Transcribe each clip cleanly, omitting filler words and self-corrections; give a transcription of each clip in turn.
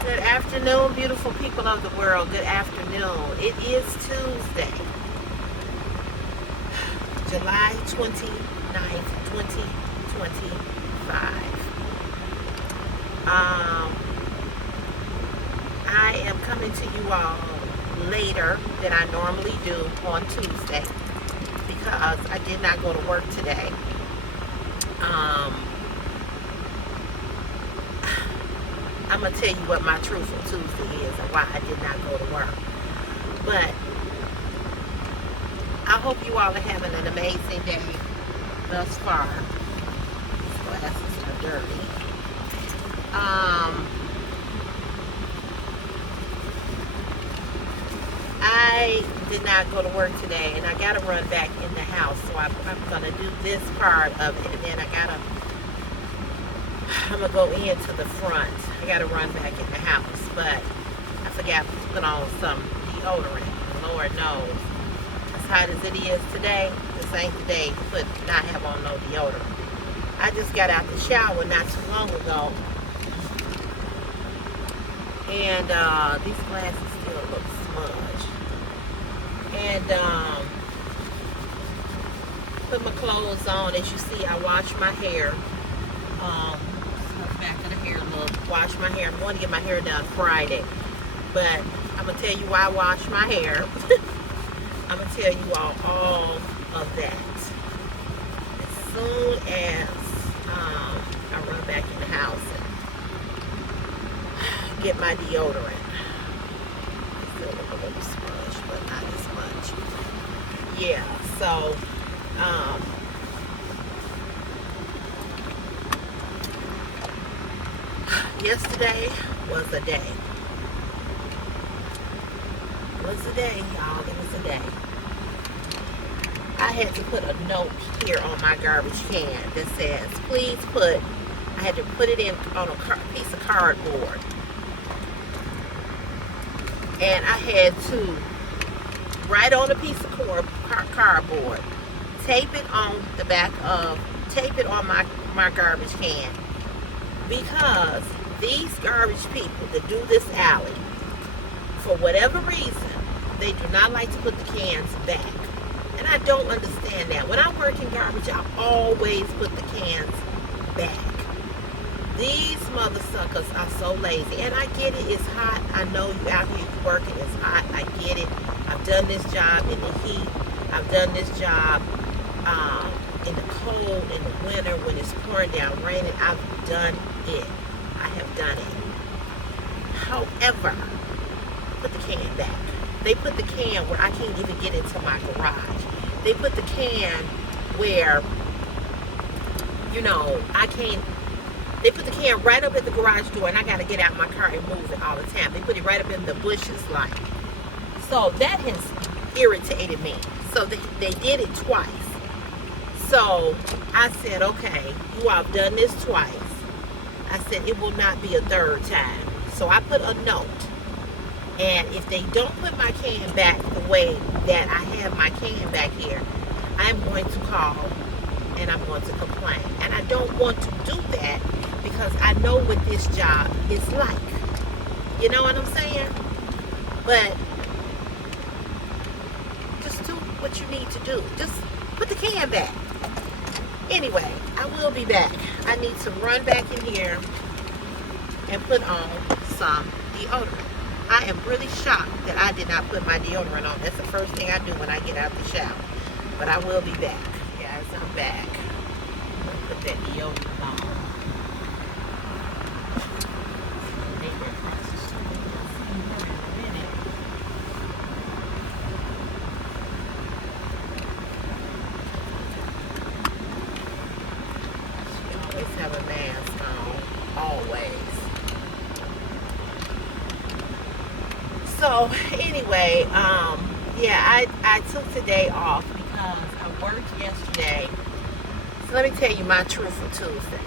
Good afternoon, beautiful people of the world. Good afternoon. It is Tuesday, July 29th, 2025. I am coming to you all later than I normally do on Tuesday because I did not go to work today. I'm going to tell you what my Truthful Tuesday is and why I did not go to work. But I hope you all are having an amazing day thus far. These glasses are dirty. I did not go to work today, and I got to run back in the house. So I'm going to do this part of it, and then I'm going to go into the front. I got to run back in the house, but I forgot to put on some deodorant. Lord knows, as hot as it is today, this ain't the day to not have on no deodorant. I just got out the shower not too long ago, and these glasses still look smudged. And put my clothes on. As you see, I wash my hair. Back of the hair look. Wash my hair. I'm going to get my hair done Friday, but I'm gonna tell you why I wash my hair. I'm gonna tell you all of that as soon as I run back in the house and get my deodorant. I feel like a little smudge, but not as much. Yeah. So. Yesterday was a day. It was a day, y'all. It was a day. I had to put a note here on my garbage can that says, please put, I had to put it in on a piece of cardboard. And I had to write on a piece of cardboard, tape it on the back of, tape it on my garbage can, because these garbage people that do this alley, for whatever reason, they do not like to put the cans back. And I don't understand that. When I work in garbage, I always put the cans back. These mother suckers are so lazy. And I get it, it's hot. I know you out here working, it's hot. I get it. I've done this job in the heat. I've done this job in the cold, in the winter, when it's pouring down, raining. I've done it. I have done it. However, put the can back. They put the can where I can't even get into my garage. They put the can where, I can't. They put the can right up at the garage door, and I got to get out my car and move it all the time. They put it right up in the bushes, like. So that has irritated me. So they did it twice. So I said, okay, you all have done this twice. I said, it will not be a third time. So I put a note. And if they don't put my can back the way that I have my can back here, I'm going to call and I'm going to complain. And I don't want to do that because I know what this job is like. You know what I'm saying? But just do what you need to do. Just put the can back. Anyway, I will be back. I need to run back in here and put on some deodorant. I am really shocked that I did not put my deodorant on. That's the first thing I do when I get out the shower. But I will be back. Guys, I'm back. I'm going to put that deodorant on. Have a mask on, always. So anyway, I took today off because I worked yesterday. So let me tell you my Truthful Tuesday.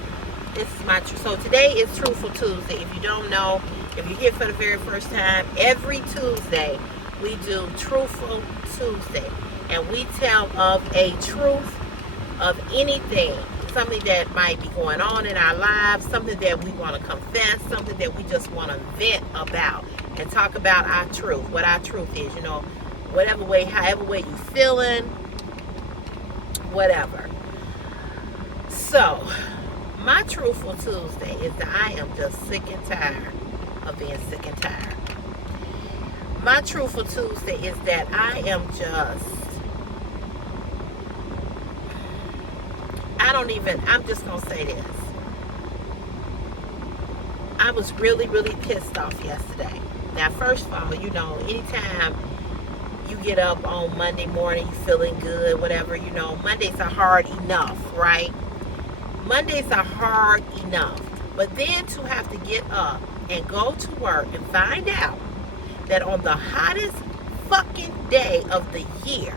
This is so today is Truthful Tuesday. If you don't know, if you're here for the very first time, every Tuesday we do Truthful Tuesday, and we tell of a truth of anything. something that might be going on in our lives, something that we want to confess, something that we just want to vent about and talk about our truth, what our truth is, whatever way, however way you feeling, whatever. So, my Truthful Tuesday is that I am just sick and tired of being sick and tired. My Truthful Tuesday is that I am just, I'm just going to say this. I was really, really pissed off yesterday. Now, first of all, anytime you get up on Monday morning, you feeling good, whatever, Mondays are hard enough, right? Mondays are hard enough. But then to have to get up and go to work and find out that on the hottest fucking day of the year,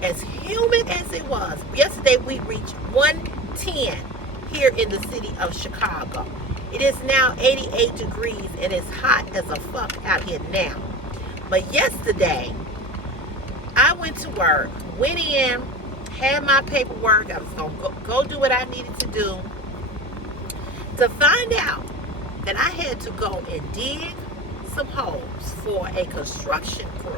as humid as it was, yesterday we reached 110 here in the city of Chicago. It is now 88 degrees and it's hot as a fuck out here now. But yesterday, I went to work, went in, had my paperwork. I was going to go do what I needed to do, to find out that I had to go and dig some holes for a construction crew.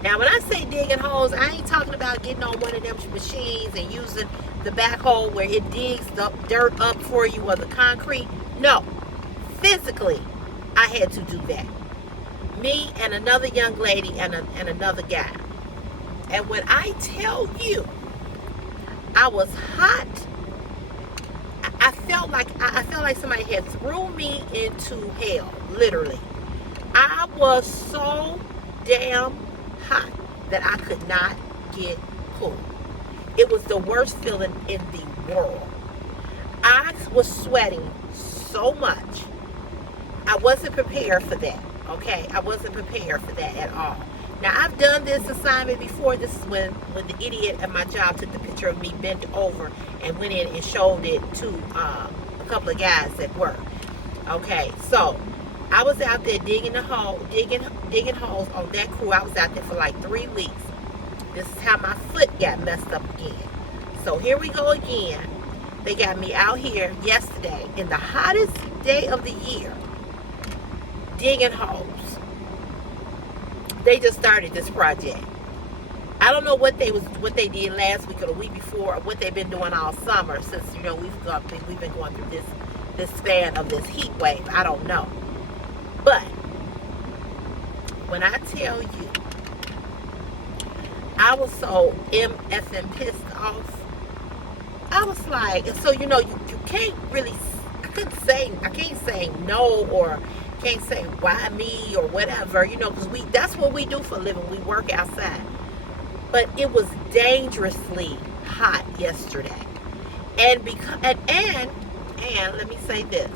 Now, when I say digging holes, I ain't talking about getting on one of them machines and using the backhoe where it digs the dirt up for you or the concrete. No, physically, I had to do that. Me and another young lady and another guy. And when I tell you, I was hot. I felt like somebody had threw me into hell, literally. I was so damn hot that I could not get cool. It was the worst feeling in the world. I was sweating so much. I wasn't prepared for that, okay? I wasn't prepared for that at all. Now, I've done this assignment before. This is when the idiot at my job took the picture of me bent over and went in and showed it to a couple of guys at work. Okay, so I was out there digging holes on that crew. I was out there for like 3 weeks. This is how my foot got messed up again. So here we go again. They got me out here yesterday in the hottest day of the year digging holes. They just started this project. I don't know what they did last week or the week before, or what they've been doing all summer since we've been going through this span of this heat wave. I don't know. But when I tell you, I was so effing pissed off. I was like, and so you can't really, I can't say no, or can't say why me or whatever, because that's what we do for a living. We work outside. But it was dangerously hot yesterday. And let me say this.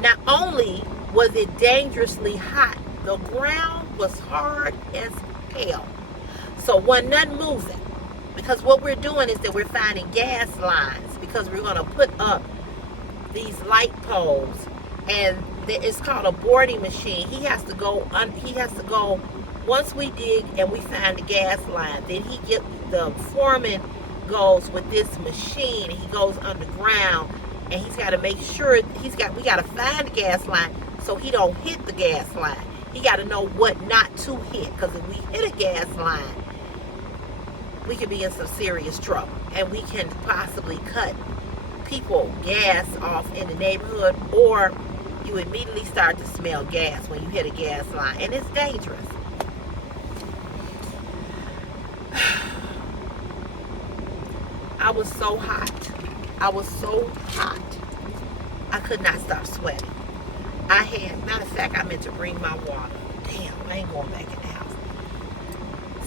Not only was it dangerously hot, the ground was hard as hell. So wasn't nothing moving. Because what we're doing is that we're finding gas lines, because we're going to put up these light poles, and it's called a boarding machine. He has to go once we dig and we find the gas line, then the foreman goes with this machine, and he goes underground, and he's got to make sure we got to find the gas line so he don't hit the gas line. He got to know what not to hit, because if we hit a gas line, we could be in some serious trouble, and we can possibly cut people gas off in the neighborhood, or you immediately start to smell gas when you hit a gas line, and it's dangerous. I was so hot. I could not stop sweating. Matter of fact, I meant to bring my water. Damn, I ain't going back in the house.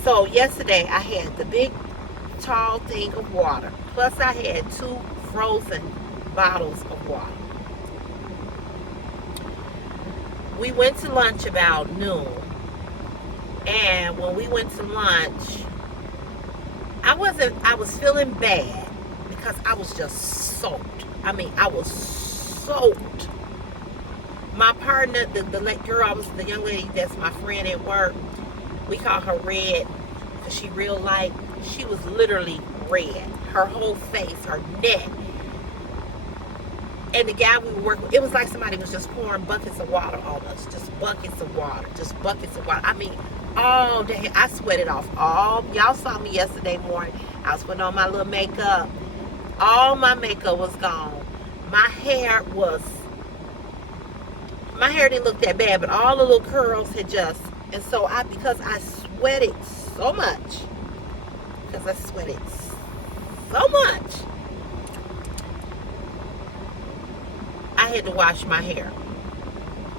So yesterday I had the big tall thing of water, plus I had 2 frozen bottles of water. We went to lunch about noon, and when we went to lunch, I was feeling bad because I was just soaked. I mean, I was soaked. My partner, the young lady that's my friend at work, we call her Red because she real light. She was literally red. Her whole face, her neck. And the guy we were working with, it was like somebody was just pouring buckets of water on us. Just buckets of water. Just buckets of water. I mean, all day. I sweated off all. Y'all saw me yesterday morning. I was putting on my little makeup. All my makeup was gone. My hair didn't look that bad, but all the little curls had just, and so because I sweated so much, I had to wash my hair.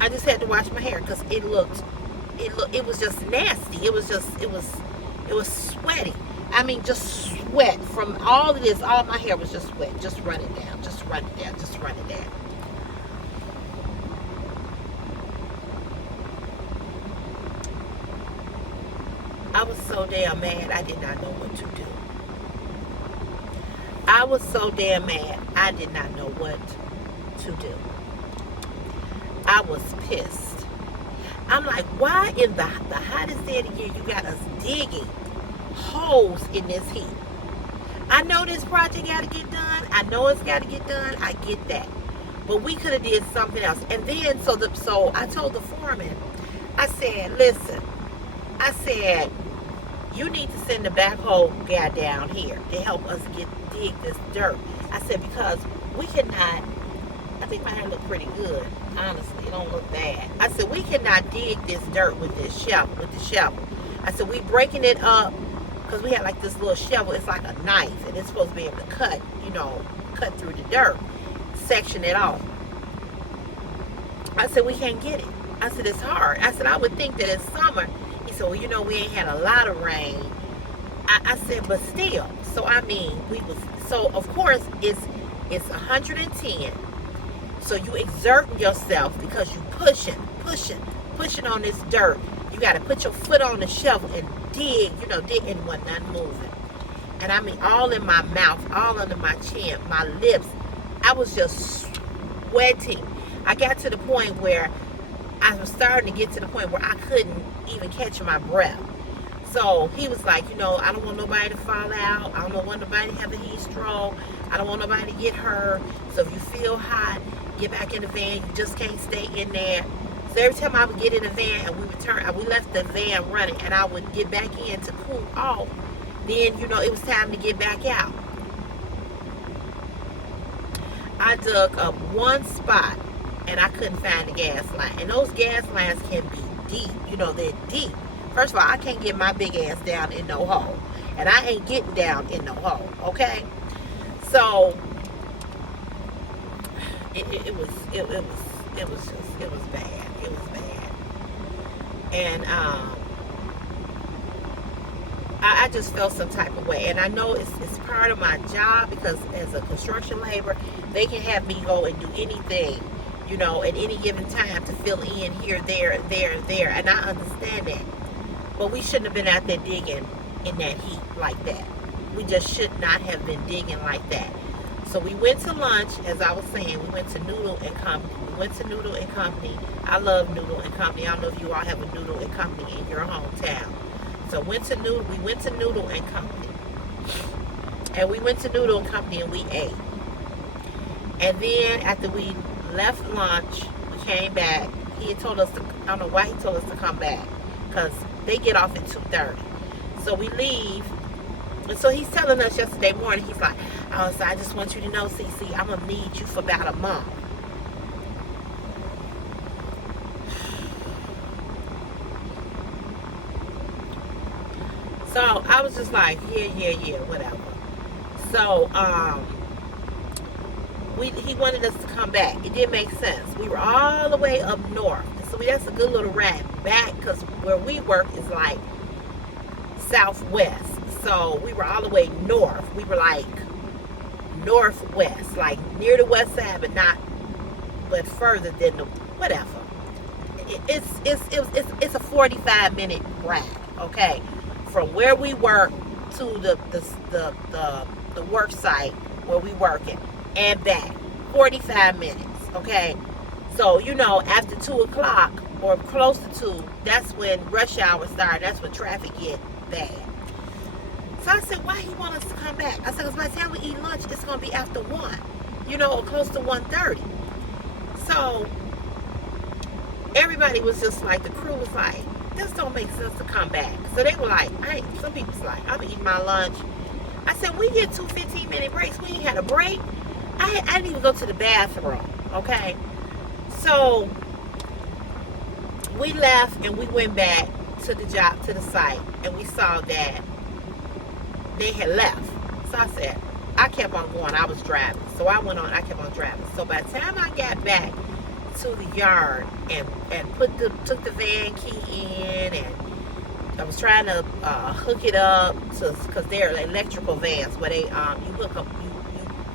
I just had to wash my hair because it was just nasty. It was sweaty. I mean, just sweat from all of this. All my hair was just wet, just running down, just running down. I was so damn mad, I did not know what to do. I was so damn mad, I did not know what to do. I was pissed. I'm like, why in the hottest day of the year you got us digging holes in this heat? I know this project got to get done. I know it's got to get done. I get that. But we could have did something else. And then, so I told the foreman, I said, listen, I said, you need to send the backhoe guy down here to help us dig this dirt. I said, because we cannot, I think my hair looked pretty good. Honestly, it don't look bad. I said, we cannot dig this dirt with the shovel. I said, we breaking it up, because we had like this little shovel. It's like a knife, and it's supposed to be able to cut through the dirt, section it off. I said, we can't get it. I said, it's hard. I said, I would think that it's summer. He said, well, we ain't had a lot of rain. I said, but still. So, I mean, so of course, it's 110. So you exert yourself because you pushing on this dirt. You got to put your foot on the shovel and dig, and wasn't nothing moving. And I mean, all in my mouth, all under my chin, my lips. I was just sweating. I got to the point where I was starting to get to the point where I couldn't even catch my breath. So he was like, I don't want nobody to fall out. I don't want nobody to have a heat stroke. I don't want nobody to get hurt. So if you feel hot, get back in the van. You just can't stay in there. So every time I would get in the van and we left the van running and I would get back in to cool off, then, it was time to get back out. I dug up one spot and I couldn't find the gas line. And those gas lines can be deep. They're deep. First of all, I can't get my big ass down in no hole. And I ain't getting down in no hole, okay? So, it was bad. It was bad. And, I just felt some type of way. And I know it's part of my job because as a construction laborer, they can have me go and do anything, at any given time to fill in here, there, and there, and there. And I understand that. But we shouldn't have been out there digging in that heat like that. We just should not have been digging like that. So we went to lunch, as I was saying. We went to Noodle and Company. I love Noodle and Company. I don't know if you all have a Noodle and Company in your hometown. So we went to Noodle and Company. And we went to Noodle and Company and we ate. And then after we left lunch, we came back. He had told us I don't know why he told us to come back. Because they get off at 2:30. So we leave. And so he's telling us yesterday morning, he's like, oh, so I just want you to know, CC, I'm going to need you for about a month. So I was just like, yeah, whatever. So, he wanted us to come back. It didn't make sense. We were all the way up north. So that's a good little ride back because where we work is like southwest. So we were all the way north. We were like northwest, like near the west side, but further than the whatever. It's a 45-minute ride, okay, from where we work to the work site where we working and back. 45 minutes, okay. So after 2 o'clock or close to 2, that's when rush hour starts. That's when traffic get bad. So I said, why he want us to come back? I said, because by the time we eat lunch, it's going to be after 1, or close to 1:30. So everybody was just like, the crew was like, this don't make sense to come back. So they were like, some people's like, I'm eating my lunch. I said, we get 2 15-minute breaks. We ain't had a break. I didn't even go to the bathroom, okay? So we left and we went back to the job, to the site, and we saw that they had left. So I said, I kept on going. I was driving. So I went on, I kept on driving. So by the time I got back to the yard and took the van key in, and I was trying to hook it up because they're electrical vans where they you hook up, you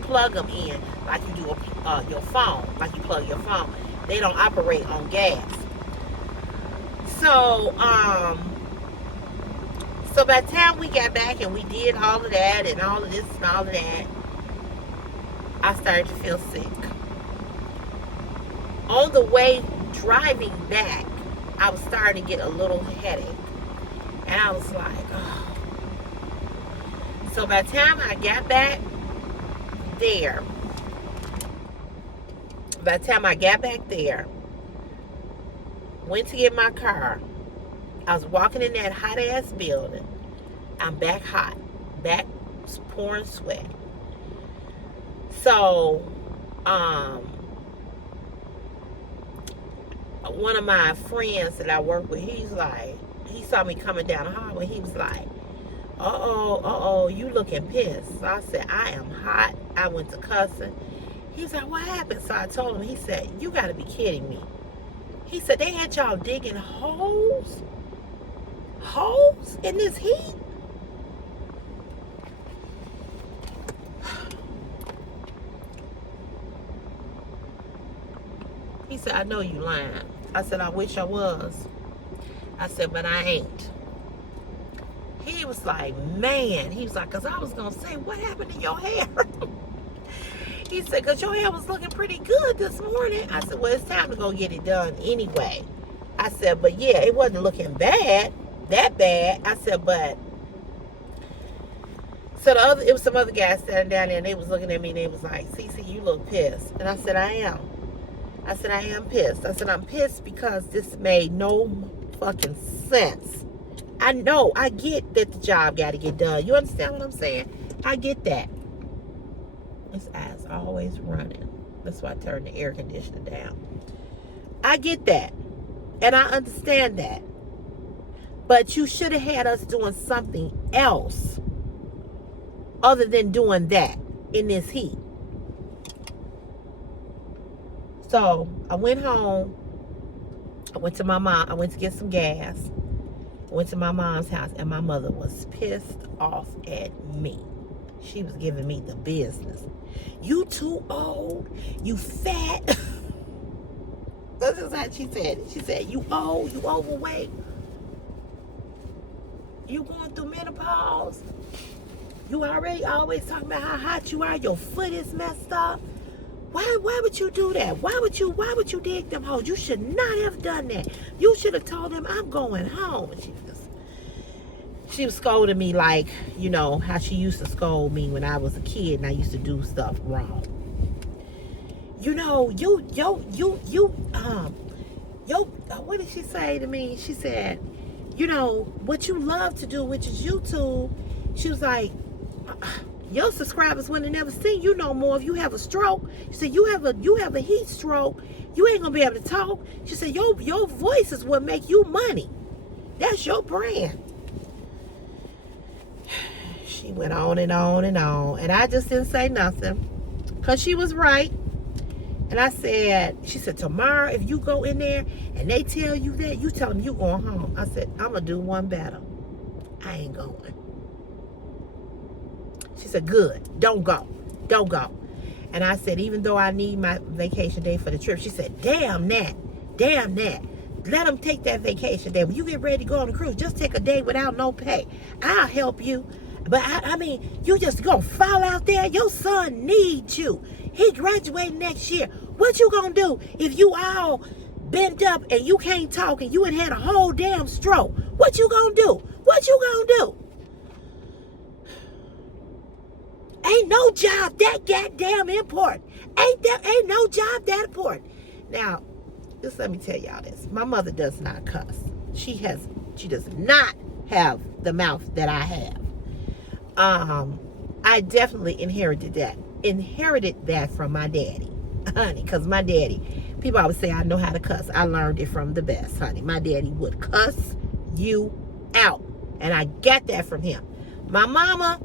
plug them in like you do your phone, like you plug your phone. They don't operate on gas. So so by the time we got back and we did all of that and all of this and all of that, I started to feel sick. On the way driving back, I was starting to get a little headache. And I was like, oh. So by the time I got back there, went to get my car, I was walking in that hot ass building. I'm back hot, back pouring sweat. So, one of my friends that I work with, he saw me coming down the hallway. He was like, uh-oh, you looking pissed. So I said, I am hot. I went to cussing. He's like, what happened? So I told him, he said, you got to be kidding me. He said, they had y'all digging holes in this heat? He said, I know you lying. I said, I wish I was. I said, but I ain't. He was like, man. He was like, because I was going to say, what happened to your hair? He said, because your hair was looking pretty good this morning. I said, well, it's time to go get it done anyway. I said, but yeah, it wasn't looking that bad. I said, but. So it was some other guys standing down there, and they was looking at me, and they was like, Cece, you look pissed. And I said, I am. I said, I am pissed. I said, I'm pissed because this made no fucking sense. I know, I get that the job got to get done. You understand what I'm saying? I get that. His eyes always running. That's why I turned the air conditioner down. I get that. And I understand that. But you should have had us doing something else other than doing that in this heat. So I went home. I went to my mom. I went to get some gas. I went to my mom's house, and my mother was pissed off at me. She was giving me the business. You too old. You fat. This is how she said it. She said, you old. You overweight. You going through menopause. You already always talking about how hot you are. Your foot is messed up. Why would you do that? Why would you dig them holes? You should not have done that. You should have told them I'm going home. And she was scolding me like, you know, how she used to scold me when I was a kid and I used to do stuff wrong. You know, what did she say to me? She said, you know, what you love to do, which is YouTube. She was like, your subscribers wouldn't have never seen you no more if you have a stroke. She said, you have a heat stroke. You ain't gonna be able to talk. She said, your voice is what make you money. That's your brand. She went on and on and on. And I just didn't say nothing. Because she was right. And I said, she said, tomorrow if you go in there and they tell you that, you tell them you going home. I said, I'm going to do one better. I ain't going. She said, good. Don't go. Don't go. And I said, even though I need my vacation day for the trip, she said, damn that. Damn that. Let them take that vacation day. When you get ready to go on a cruise, just take a day without no pay. I'll help you. But I mean, you just gonna fall out there? Your son needs you. He graduating next year. What you gonna do if you all bent up and you can't talk and you had a whole damn stroke? What you gonna do? What you gonna do? Ain't no job that goddamn important. Ain't no job that important. Now, just let me tell y'all this. My mother does not cuss. She does not have the mouth that I have. I definitely inherited that from my daddy, honey, because my daddy, people always say I know how to cuss. I learned it from the best, honey. My daddy would cuss you out, and I got that from him. My mama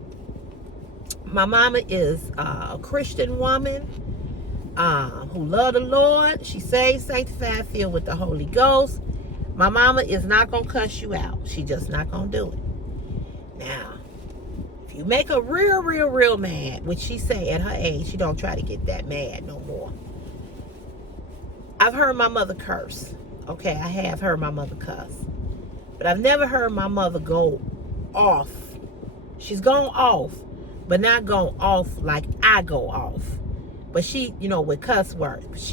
is a Christian woman who loved the Lord. She saved, sanctified, filled with the Holy Ghost. My mama is not going to cuss you out. She just not going to do it. Now, if you make her real mad, which she say at her age, she don't try to get that mad no more. I've heard my mother curse. Okay, I have heard my mother cuss. But I've never heard my mother go off. She's gone off, but not gone off like I go off. But she, with cuss words.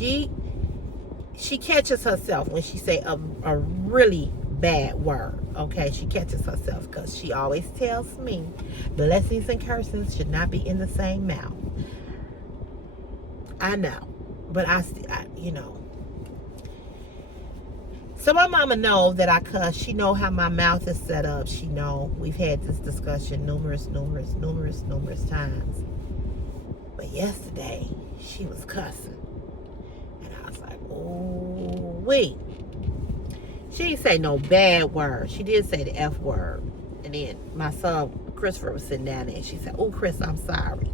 She catches herself when she say a really bad word. Okay, she catches herself because she always tells me blessings and cursings should not be in the same mouth. I know, but I So my mama knows that I cuss. She know how my mouth is set up. She know we've had this discussion numerous times. But yesterday she was cussing, and I was like, "Oh wait." She didn't say no bad word. She did say the F word. And then my son Christopher was sitting down there, and she said, "Oh, Chris, I'm sorry.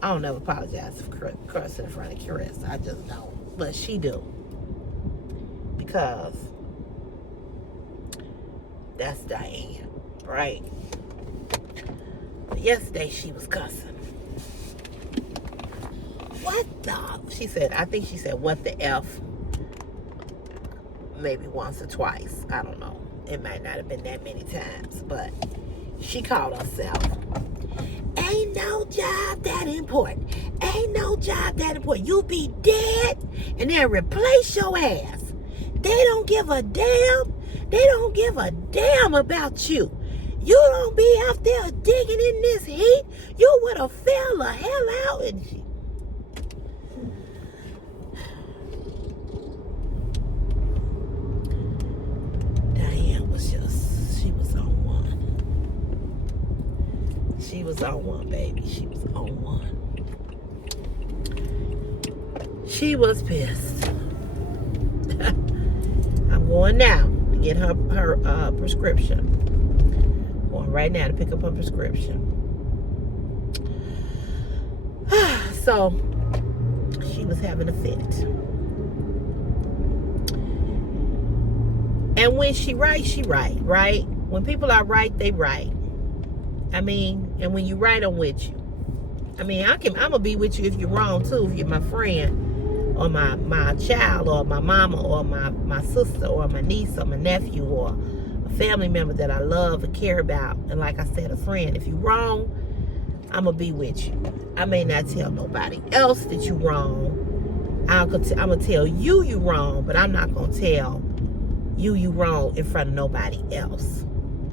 I don't ever apologize for cursing in front of Chris. I just don't." But she do, because that's Diane, right? But yesterday she was cussing. What the? She said, I think she said, "What the F?" Maybe once or twice. I don't know. It might not have been that many times, but she called herself. Ain't no job that important. Ain't no job that important. You be dead and then replace your ass. They don't give a damn. They don't give a damn about you. You don't be out there digging in this heat. You would have fell the hell out. And Diane was she was on one. She was on one, baby. She was on one. She was pissed. I'm going now to get her prescription. Going right now to pick up her prescription. So she was having a fit. And when she writes, she write, right? When people are right, they write. I mean, and when you write, I'm with you. I mean, I'm gonna be with you if you're wrong too. If you're my friend, or my child, or my mama, or my sister, or my niece, or my nephew, or a family member that I love and care about. And like I said, a friend. If you're wrong, I'm gonna be with you. I may not tell nobody else that you're wrong. I'm gonna tell you wrong, but I'm not gonna tell you wrong in front of nobody else.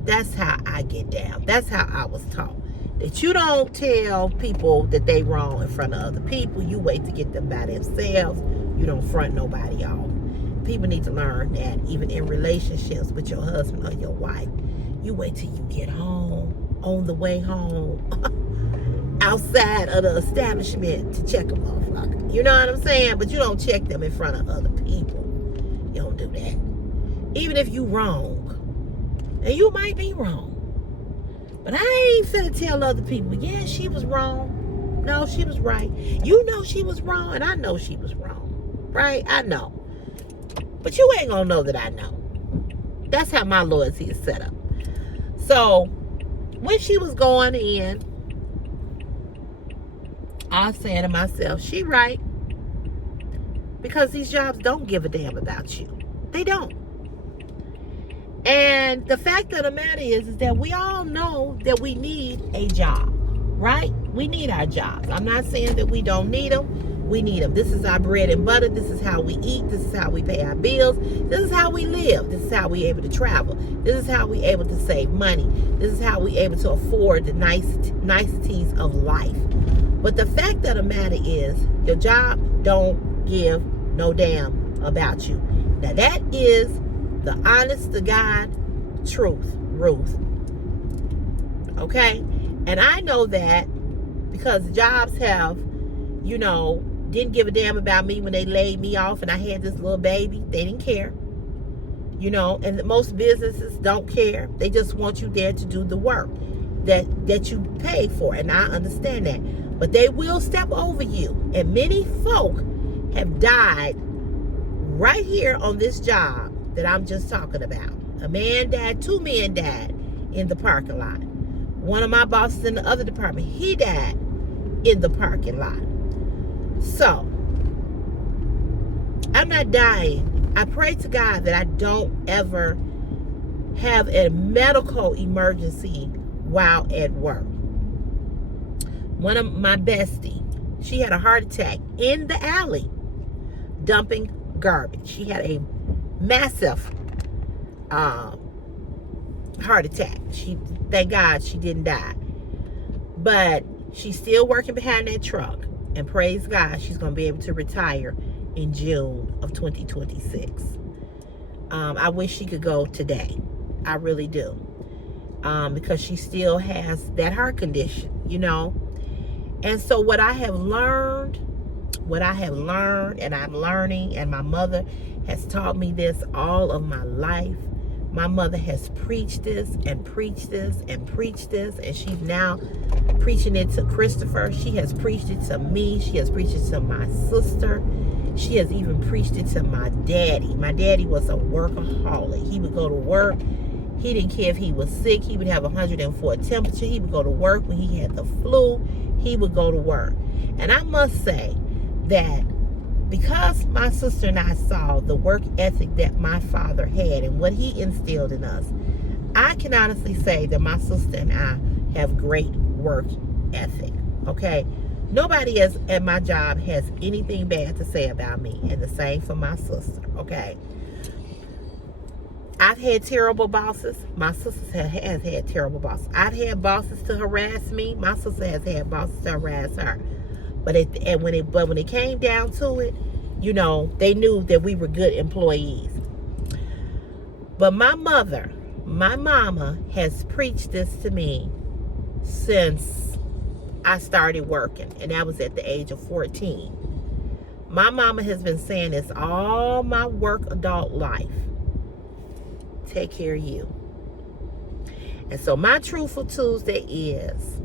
That's how I get down. That's how I was taught. That you don't tell people that they wrong in front of other people. You wait to get them by themselves. You don't front nobody off. People need to learn that even in relationships with your husband or your wife. You wait till you get home, on the way home, outside of the establishment to check them off. You know what I'm saying? But you don't check them in front of other people. You don't do that. Even if you wrong. And you might be wrong. But I ain't finna tell other people, yeah, she was wrong. No, she was right. You know she was wrong, and I know she was wrong. Right? I know. But you ain't gonna know that I know. That's how my loyalty is set up. So, when she was going in, I was saying to myself, she right. Because these jobs don't give a damn about you. They don't. And the fact of the matter is that we all know that we need a job, right? We need our jobs. I'm not saying that we don't need them. we need them. This is our bread and butter. This is how we eat. This is how we pay our bills. This is how we live. This is how we able to travel. This is how we able to save money. This is how we able to afford the niceties of life. But the fact of the matter is, your job don't give no damn about you. Now that is the honest to God truth, Ruth. Okay? And I know that because jobs have, didn't give a damn about me when they laid me off and I had this little baby. They didn't care. And most businesses don't care. They just want you there to do the work that you pay for. And I understand that. But they will step over you. And many folk have died right here on this job that I'm just talking about. A man died, 2 men died in the parking lot. One of my bosses in the other department, he died in the parking lot. So, I'm not dying. I pray to God that I don't ever have a medical emergency while at work. One of my bestie, she had a heart attack in the alley, dumping garbage. She had a massive heart attack. Thank God she didn't die. But she's still working behind that truck. And praise God, she's going to be able to retire in June of 2026. I wish she could go today. I really do. Because she still has that heart condition, And so what I have learned, and I'm learning, and my mother has taught me this all of my life. My mother has preached this and preached this and preached this, and she's now preaching it to Christopher. She has preached it to me. She has preached it to my sister. She has even preached it to my daddy. My daddy was a workaholic. He would go to work. He didn't care if he was sick. He would have 104 temperature. He would go to work when he had the flu. He would go to work. And I must say that because my sister and I saw the work ethic that my father had and what he instilled in us, I can honestly say that my sister and I have great work ethic, okay? Nobody at my job has anything bad to say about me, and the same for my sister, okay? I've had terrible bosses. My sister has had terrible bosses. I've had bosses to harass me. My sister has had bosses to harass her. But when it came down to it, they knew that we were good employees. But my mama has preached this to me since I started working, and that was at the age of 14. My mama has been saying this all my work adult life. Take care of you. And so my Truthful Tuesday is,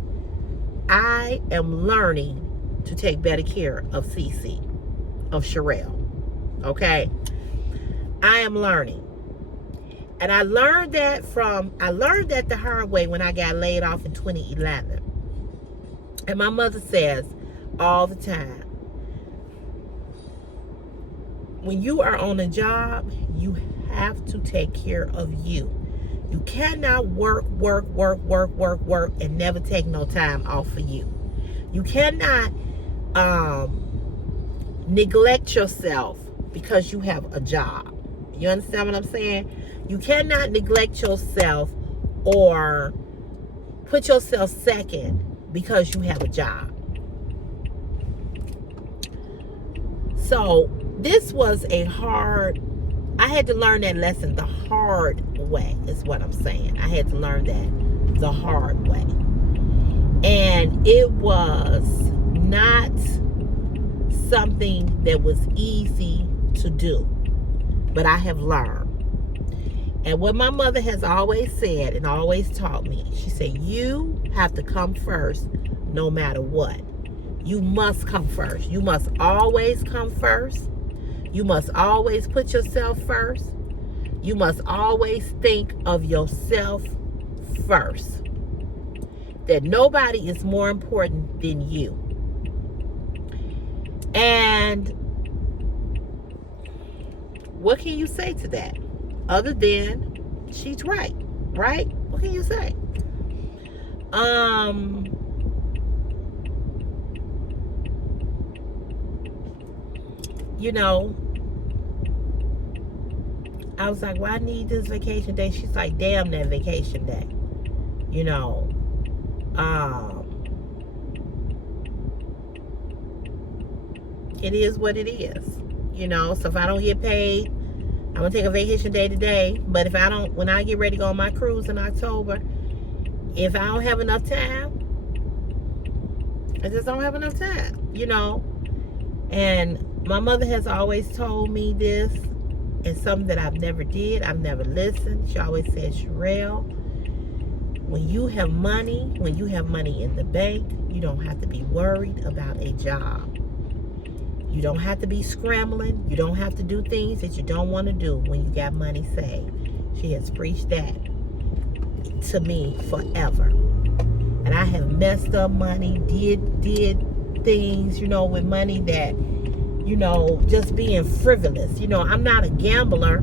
I am learning to take better care of Cece, of Sherelle. Okay? I am learning. And I learned that the hard way when I got laid off in 2011. And my mother says all the time, when you are on a job, you have to take care of you. You cannot work, and never take no time off for you. You cannot neglect yourself because you have a job. You understand what I'm saying? You cannot neglect yourself or put yourself second because you have a job. So this was I had to learn that lesson the hard way, is what I'm saying. I had to learn that the hard way. And it was not something that was easy to do, but I have learned. And what my mother has always said and always taught me, she said, you have to come first no matter what. You must come first. You must always come first. You must always put yourself first. You must always think of yourself first. That nobody is more important than you. And what can you say to that? Other than she's right? What can you say? I, 'cause you know, I was like, well, I need this vacation day. She's like, damn that vacation day. You know, it is what it is. You know, so if I don't get paid, I'm gonna take a vacation day today. But if I don't, when I get ready to go on my cruise in October, if I don't have enough time, I just don't have enough time, you know. And my mother has always told me this, and something that I've never did, I've never listened. She always said, Sherelle, when you have money in the bank, you don't have to be worried about a job. You don't have to be scrambling. You don't have to do things that you don't want to do when you got money saved. She has preached that to me forever. And I have messed up money, did things, you know, with money that, you know, just being frivolous. You know, I'm not a gambler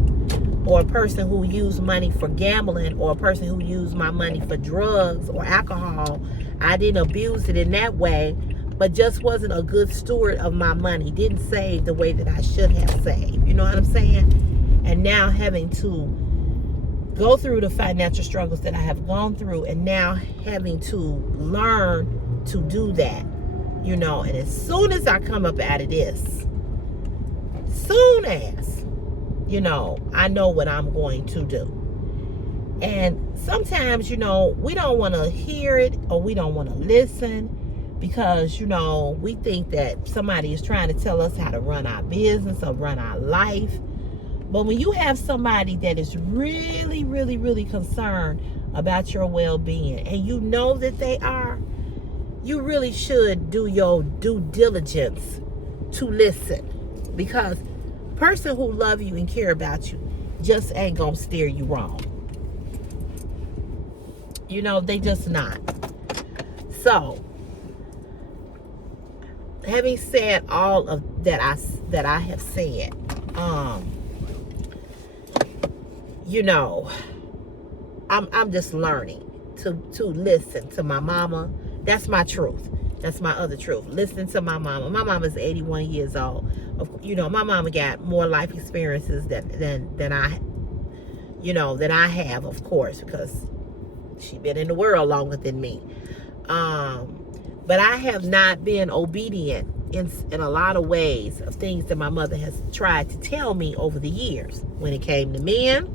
or a person who used money for gambling or a person who used my money for drugs or alcohol. I didn't abuse it in that way, but just wasn't a good steward of my money. Didn't save the way that I should have saved. You know what I'm saying? And now having to go through the financial struggles that I have gone through, and now having to learn to do that, you know. And as soon as I come up out of this, soon as, you know, I know what I'm going to do. And sometimes, you know, we don't want to hear it or we don't want to listen because, you know, we think that somebody is trying to tell us how to run our business or run our life. But when you have somebody that is really, really, really concerned about your well-being, and you know that they are, you really should do your due diligence to listen. Because a person who love you and care about you just ain't gonna steer you wrong. You know, they just not. So, having said all of that I have said, you know, I'm just learning to listen to my mama. That's my truth. That's my other truth. Listen to my mama. My mama's 81 years old. You know, my mama got more life experiences than I, you know, than I have, of course, because she been in the world longer than me. But I have not been obedient in a lot of ways of things that my mother has tried to tell me over the years. When it came to men,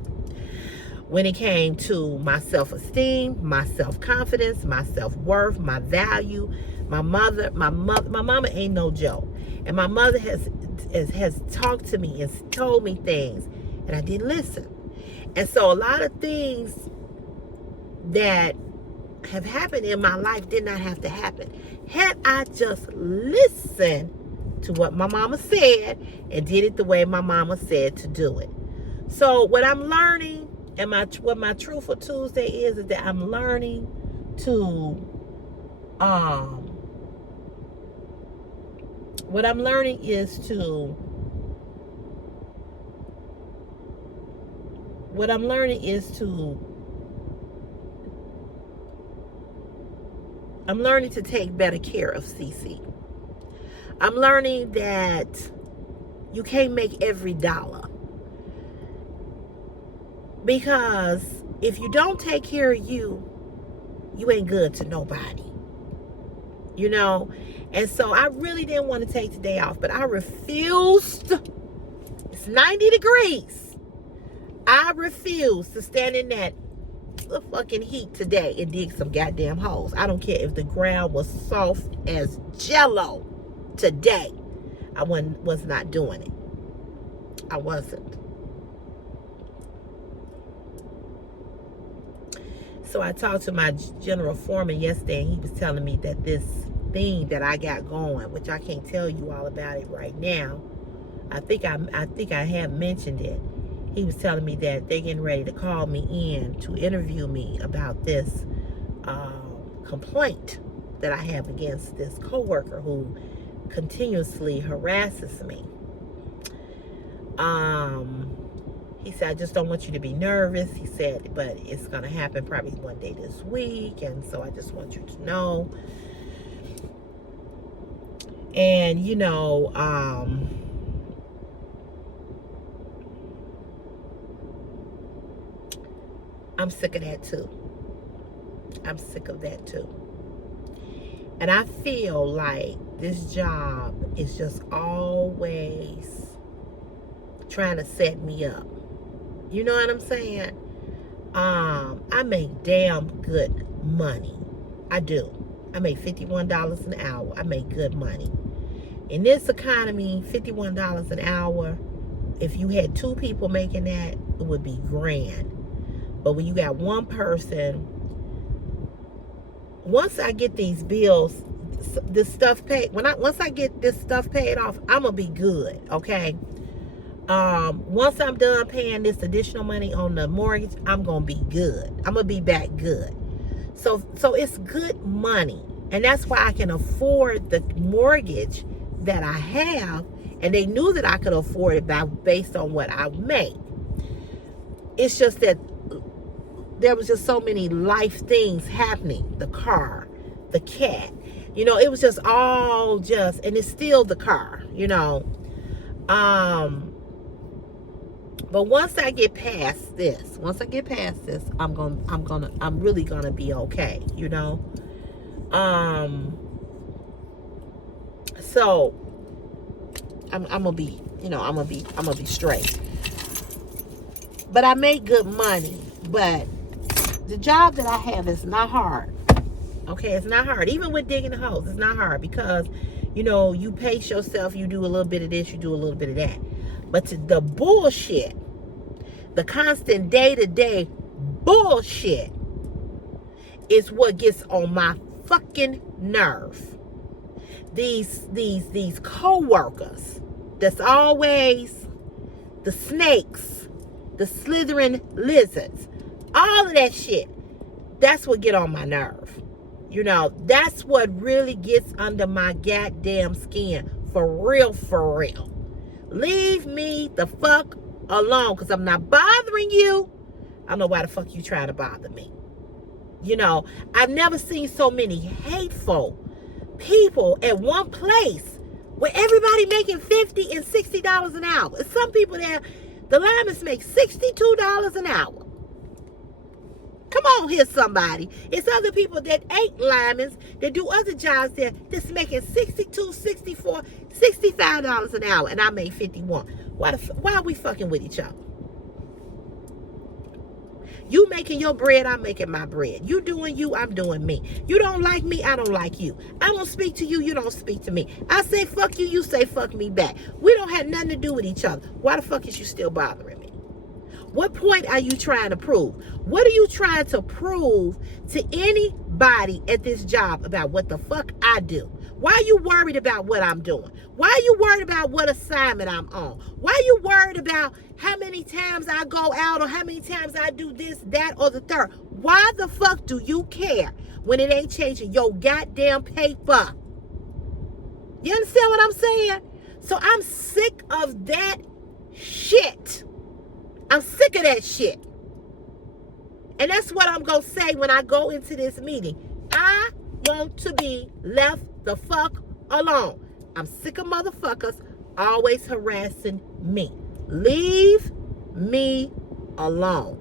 when it came to my self-esteem, my self-confidence, my self-worth, my value, my mama ain't no joke. And my mother has talked to me and told me things, and I didn't listen. And so a lot of things that have happened in my life did not have to happen. Had I just listened to what my mama said and did it the way my mama said to do it. So what I'm learning, and what my Truthful Tuesday is that I'm learning to, what I'm learning is to, I'm learning to take better care of Cece. I'm learning that you can't make every dollar. Because if you don't take care of you, you ain't good to nobody. You know? And so I really didn't want to take today off, but I refused. It's 90 degrees. I refuse to stand in that fucking heat today and dig some goddamn holes. I don't care if the ground was soft as jello today. I was not doing it. I wasn't. So I talked to my general foreman yesterday, and he was telling me that this thing that I got going, which I can't tell you all about it right now. I think I have mentioned it. He was telling me that they're getting ready to call me in to interview me about this complaint that I have against this coworker who continuously harasses me. He said, I just don't want you to be nervous. He said, but it's going to happen probably one day this week. And so I just want you to know. And, you know, I'm sick of that too. I'm sick of that too. And I feel like this job is just always trying to set me up. You know what I'm saying? I make damn good money. I do. I make $51 an hour. I make good money. In this economy, $51 an hour, if you had 2 people making that, it would be grand. But when you got one person, once I get these bills, this stuff paid, once I get this stuff paid off, I'm gonna be good, okay? Once I'm done paying this additional money on the mortgage, I'm gonna be good. I'm gonna be back good. So it's good money, and that's why I can afford the mortgage that I have, and they knew that I could afford it based on what I make. It's just that there was just so many life things happening. The car, the cat, it was just all just, and it's still the car, But once I get past this, I'm really gonna be okay, So I'm gonna be, I'm gonna be straight. But I make good money. But the job that I have is not hard. Okay, it's not hard. Even with digging the holes, it's not hard because, you pace yourself. You do a little bit of this, you do a little bit of that. But the bullshit, the constant day-to-day bullshit is what gets on my fucking nerve. These co-workers that's always the snakes, the slithering lizards, all of that shit, that's what get on my nerve. That's what really gets under my goddamn skin. For real, for real. Leave me the fuck alone, because I'm not bothering you. I don't know why the fuck you trying to bother me. I've never seen so many hateful people at one place where everybody making $50 and $60 an hour. There's some people there, the linemen make $62 an hour. Come on here, somebody. It's other people that ain't linemen, that do other jobs there, that's making $62, $64, $65 an hour, and I make $51. Why are we fucking with each other? You making your bread, I'm making my bread. You doing you, I'm doing me. You don't like me, I don't like you. I don't speak to you, you don't speak to me. I say fuck you, you say fuck me back. We don't have nothing to do with each other. Why the fuck is you still bothering me? What point are you trying to prove? What are you trying to prove to anybody at this job about what the fuck I do? Why are you worried about what I'm doing? Why are you worried about what assignment I'm on? Why are you worried about how many times I go out or how many times I do this, that, or the third? Why the fuck do you care when it ain't changing your goddamn paper? You understand what I'm saying? So I'm sick of that shit. I'm sick of that shit. And that's what I'm going to say when I go into this meeting. I want to be left the fuck alone. I'm sick of motherfuckers always harassing me. Leave me alone.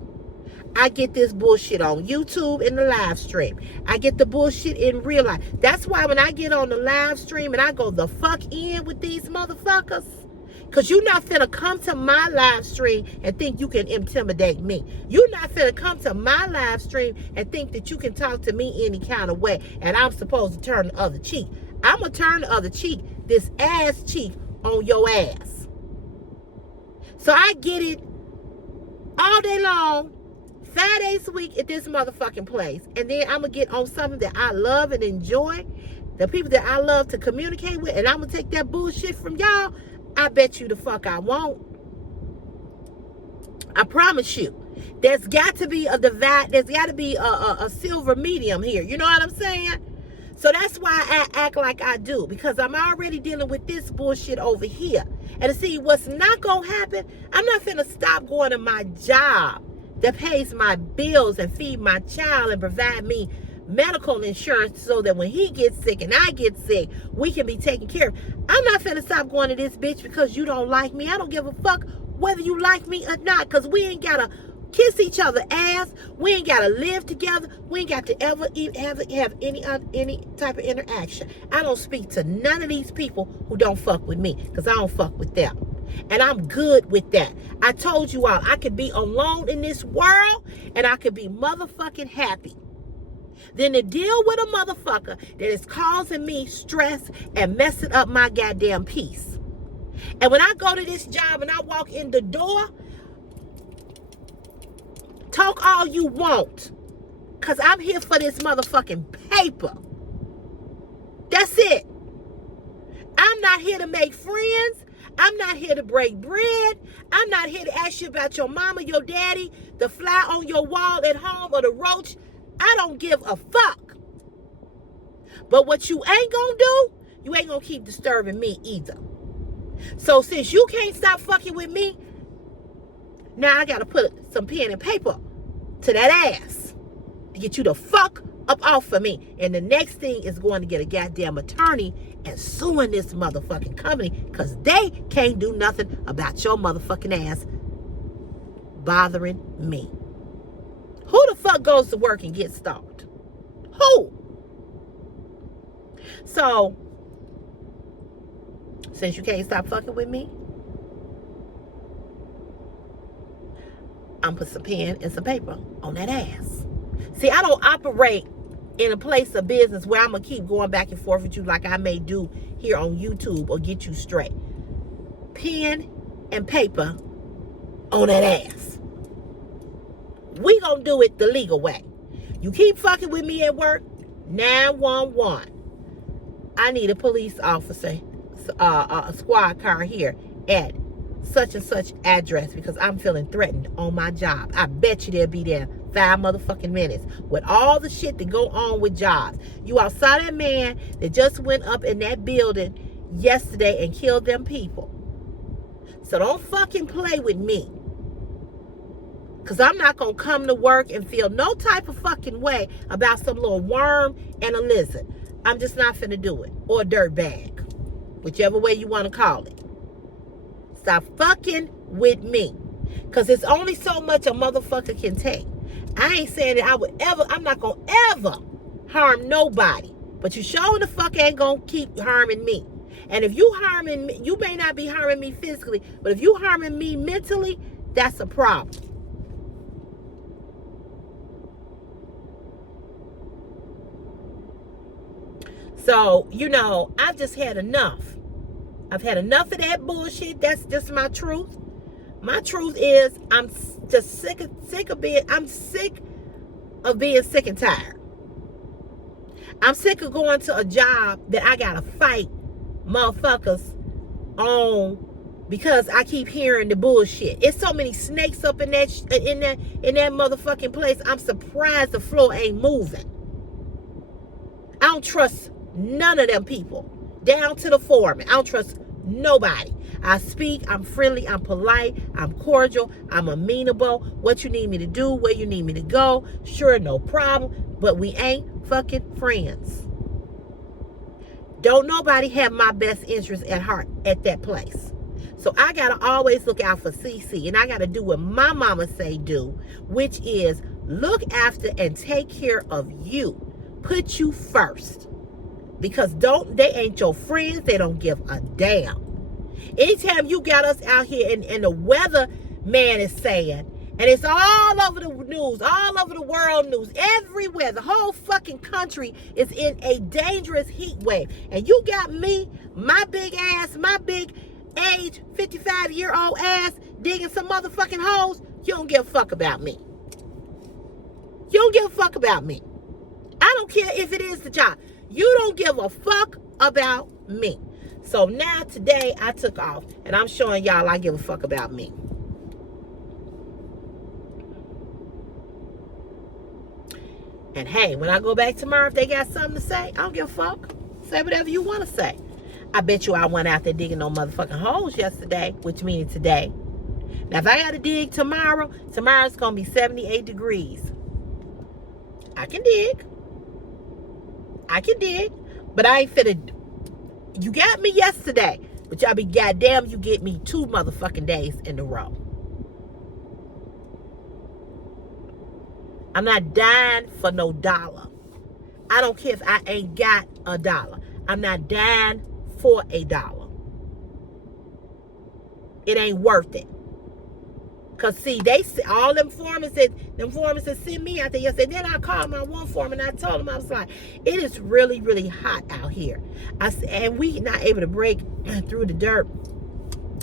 I get this bullshit on YouTube in the live stream. I get the bullshit in real life. That's why when I get on the live stream and I go the fuck in with these motherfuckers, because you're not finna come to my live stream and think you can intimidate me. You're not finna come to my live stream and think that you can talk to me any kind of way and I'm supposed to turn the other cheek. I'm going to turn the other cheek, this ass cheek on your ass. So I get it all day long, 5 days a week at this motherfucking place. And then I'm going to get on something that I love and enjoy, the people that I love to communicate with, and I'm going to take that bullshit from y'all. I bet you the fuck I won't. I promise you. There's got to be a divide. There's got to be a silver medium here. You know what I'm saying? So that's why I act like I do. Because I'm already dealing with this bullshit over here. And to see what's not going to happen, I'm not finna stop going to my job that pays my bills and feed my child and provide me medical insurance so that when he gets sick and I get sick, we can be taken care of. I'm not finna stop going to this bitch because you don't like me. I don't give a fuck whether you like me or not, because we ain't gotta kiss each other ass. We ain't got to live together. We ain't got to ever have any type of interaction. I don't speak to none of these people who don't fuck with me, because I don't fuck with them. And I'm good with that. I told you all, I could be alone in this world and I could be motherfucking happy than to deal with a motherfucker that is causing me stress and messing up my goddamn peace. And when I go to this job and I walk in the door, talk all you want, because I'm here for this motherfucking paper. That's it. I'm not here to make friends. I'm not here to break bread. I'm not here to ask you about your mama, your daddy, the fly on your wall at home, or the roach. I don't give a fuck. But what you ain't gonna do, you ain't gonna keep disturbing me either. So since you can't stop fucking with me, now I gotta put some pen and paper to that ass to get you the fuck up off of me. And the next thing is going to get a goddamn attorney and suing this motherfucking company, because they can't do nothing about your motherfucking ass bothering me. Who the fuck goes to work and gets stalked? Who? So, since you can't stop fucking with me, I'm put some pen and some paper on that ass. See, I don't operate in a place of business where I'm going to keep going back and forth with you like I may do here on YouTube or get you straight. Pen and paper on that ass. We going to do it the legal way. You keep fucking with me at work, 911. I need a police officer, a squad car here at such and such address because I'm feeling threatened on my job. I bet you they'll be there 5 motherfucking minutes with all the shit that go on with jobs. You all saw that man that just went up in that building yesterday and killed them people. So don't fucking play with me, because I'm not going to come to work and feel no type of fucking way about some little worm and a lizard. I'm just not finna do it. Or a dirt bag, whichever way you want to call it. Stop fucking with me, because it's only so much a motherfucker can take. I ain't saying that I'm not going to ever harm nobody. But you sure the fuck ain't going to keep harming me. And if you harming me, you may not be harming me physically, but if you harming me mentally, that's a problem. So, I've just had enough. I've had enough of that bullshit. That's just my truth. My truth is I'm just sick of being sick and tired. I'm sick of going to a job that I gotta fight motherfuckers on because I keep hearing the bullshit. It's so many snakes up in that motherfucking place. I'm surprised the floor ain't moving. I don't trust none of them people, down to the foreman. I don't trust nobody. I speak, I'm friendly, I'm polite, I'm cordial, I'm amenable. What you need me to do, where you need me to go, sure, no problem. But we ain't fucking friends. Don't nobody have my best interest at heart at that place. So I gotta always look out for CC, and I gotta do what my mama say do, which is look after and take care of you. Put you first. Because they ain't your friends. They don't give a damn. Anytime you got us out here and the weather man is saying, and it's all over the news, all over the world news, everywhere, the whole fucking country is in a dangerous heat wave. And you got me, my big ass, my big age, 55-year-old ass, digging some motherfucking holes. You don't give a fuck about me. You don't give a fuck about me. I don't care if it is the job. You don't give a fuck about me. So now today I took off and I'm showing y'all I give a fuck about me. And hey, when I go back tomorrow, if they got something to say, I don't give a fuck. Say whatever you want to say. I bet you I went out there digging no motherfucking holes yesterday, which means today. Now if I got to dig tomorrow's going to be 78 degrees. I can dig. But I ain't finna. You got me yesterday, but y'all be goddamn, you get me 2 motherfucking days in a row. I'm not dying for no dollar. I don't care if I ain't got a dollar. I'm not dying for a dollar. It ain't worth it. Cause see, they all them foremen said send me out there yesterday. Then I called my one foreman and I told him, I was like, it is really, really hot out here. I said, and we not able to break through the dirt.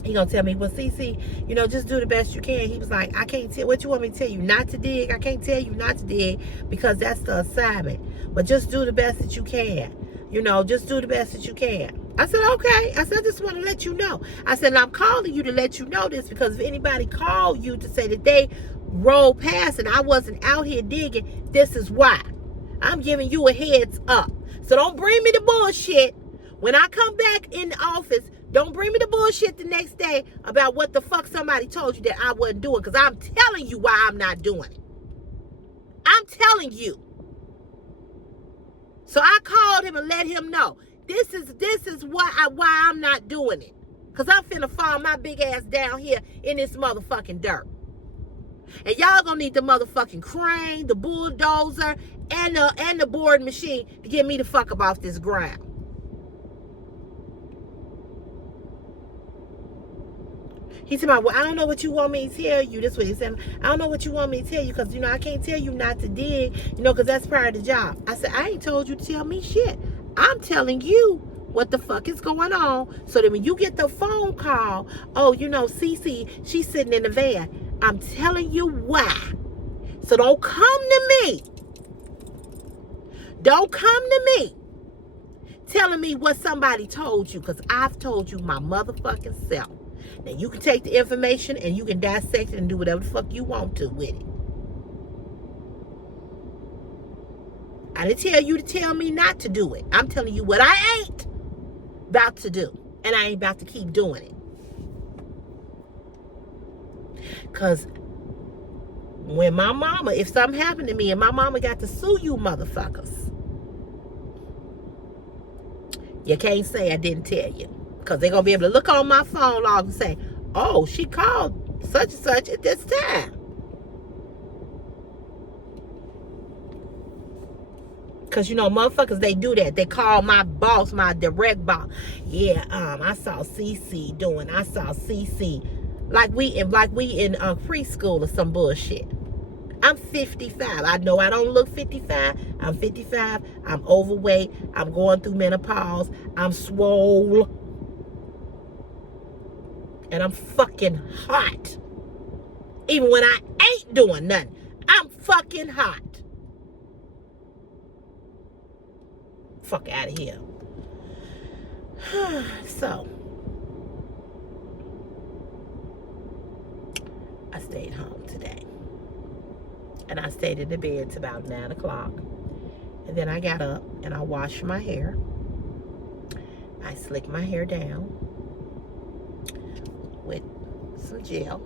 He gonna tell me, well, CC, you know, just do the best you can. He was like, I can't tell what you want me to tell you not to dig. I can't tell you not to dig because that's the assignment. But just do the best that you can. You know, just do the best that you can. I said, okay. I said, I just want to let you know. I said, and I'm calling you to let you know this because if anybody called you to say that they rolled past and I wasn't out here digging, this is why. I'm giving you a heads up. So don't bring me the bullshit. When I come back in the office, don't bring me the bullshit the next day about what the fuck somebody told you that I wasn't doing. Because I'm telling you why I'm not doing it. I'm telling you. So I called him and let him know. This is why I'm not doing it. Because I'm finna fall my big ass down here in this motherfucking dirt. And y'all gonna need the motherfucking crane, the bulldozer, and the board machine to get me the fuck up off this ground. He said, well, I don't know what you want me to tell you. This is what he said. I don't know what you want me to tell you because, you know, I can't tell you not to dig, you know, because that's part of the job. I said, I ain't told you to tell me shit. I'm telling you what the fuck is going on so that when you get the phone call, oh, you know, Cece, she's sitting in the van. I'm telling you why. So don't come to me. Don't come to me telling me what somebody told you because I've told you my motherfucking self. Now, you can take the information and you can dissect it and do whatever the fuck you want to with it. I didn't tell you to tell me not to do it. I'm telling you what I ain't about to do. And I ain't about to keep doing it. Because when my mama, if something happened to me and my mama got to sue you motherfuckers, you can't say I didn't tell you. Because they're going to be able to look on my phone log and say, oh, she called such and such at this time. Because, you know, motherfuckers, they do that. They call my boss, my direct boss. Yeah, I saw CC doing. I saw CC. Like we in preschool or some bullshit. I'm 55. I know I don't look 55. I'm 55. I'm overweight. I'm going through menopause. I'm swole. And I'm fucking hot. Even when I ain't doing nothing, I'm fucking hot. Fuck out of here. So, I stayed home today. And I stayed in the bed till about 9 o'clock. And then I got up and I washed my hair. I slicked my hair down with some gel.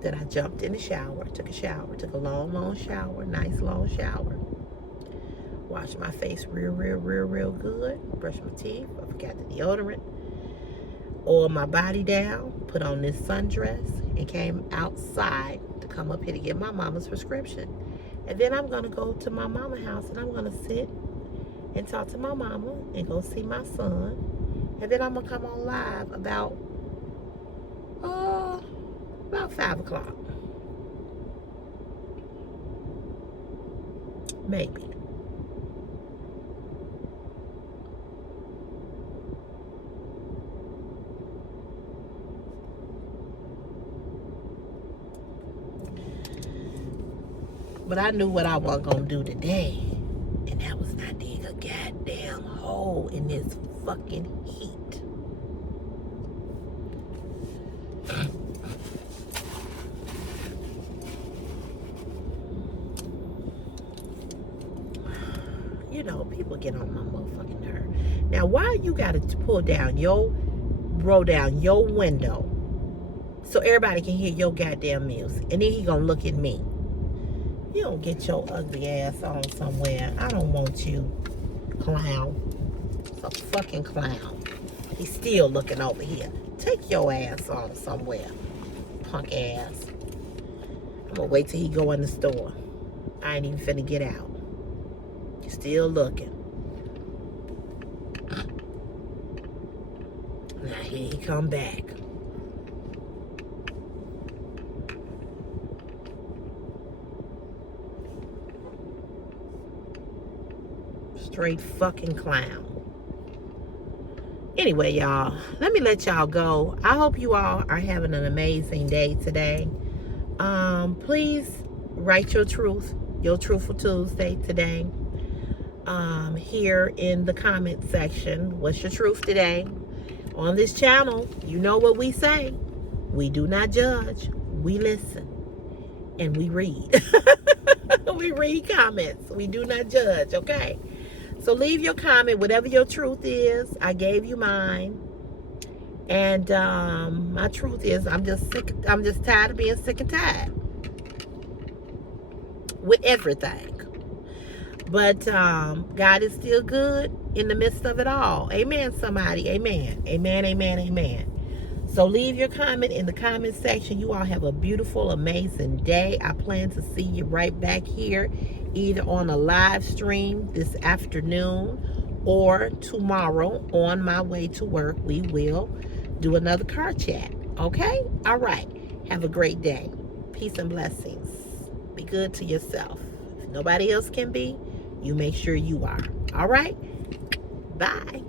Then I jumped in the shower, took a long shower, nice long shower. Washed my face real good. Brushed my teeth. I forgot the deodorant. Oiled my body down. Put on this sundress and came outside to come up here to get my mama's prescription. And then I'm gonna go to my mama's house and I'm gonna sit and talk to my mama and go see my son. And then I'm gonna come on live about 5 o'clock. Maybe. But I knew what I was gonna do today. And that was not dig a goddamn hole in this fucking heat. You know, people get on my motherfucking nerve. Now, why you gotta roll down your window so everybody can hear your goddamn music? And then he gonna look at me. You don't get your ugly ass on somewhere. I don't want you, clown. Some fucking clown. He's still looking over here. Take your ass on somewhere, punk ass. I'm gonna wait till he go in the store. I ain't even finna get out. Still looking. Now here he come back. Straight fucking clown. Anyway, y'all, let me let y'all go. I hope you all are having an amazing day today. Please write your truth, your Truthful Tuesday today. Here in the comment section, what's your truth today? On this channel, you know what we say. We do not judge. We listen. And we read. We read comments. We do not judge, okay? So leave your comment, whatever your truth is. I gave you mine. And my truth is I'm just tired of being sick and tired with everything. But God is still good in the midst of it all. Amen, somebody. Amen. Amen, amen, amen. So leave your comment in the comment section. You all have a beautiful, amazing day. I plan to see you right back here, either on a live stream this afternoon or tomorrow on my way to work. We will do another car chat. Okay? All right. Have a great day. Peace and blessings. Be good to yourself. If nobody else can be, you make sure you are. All right? Bye.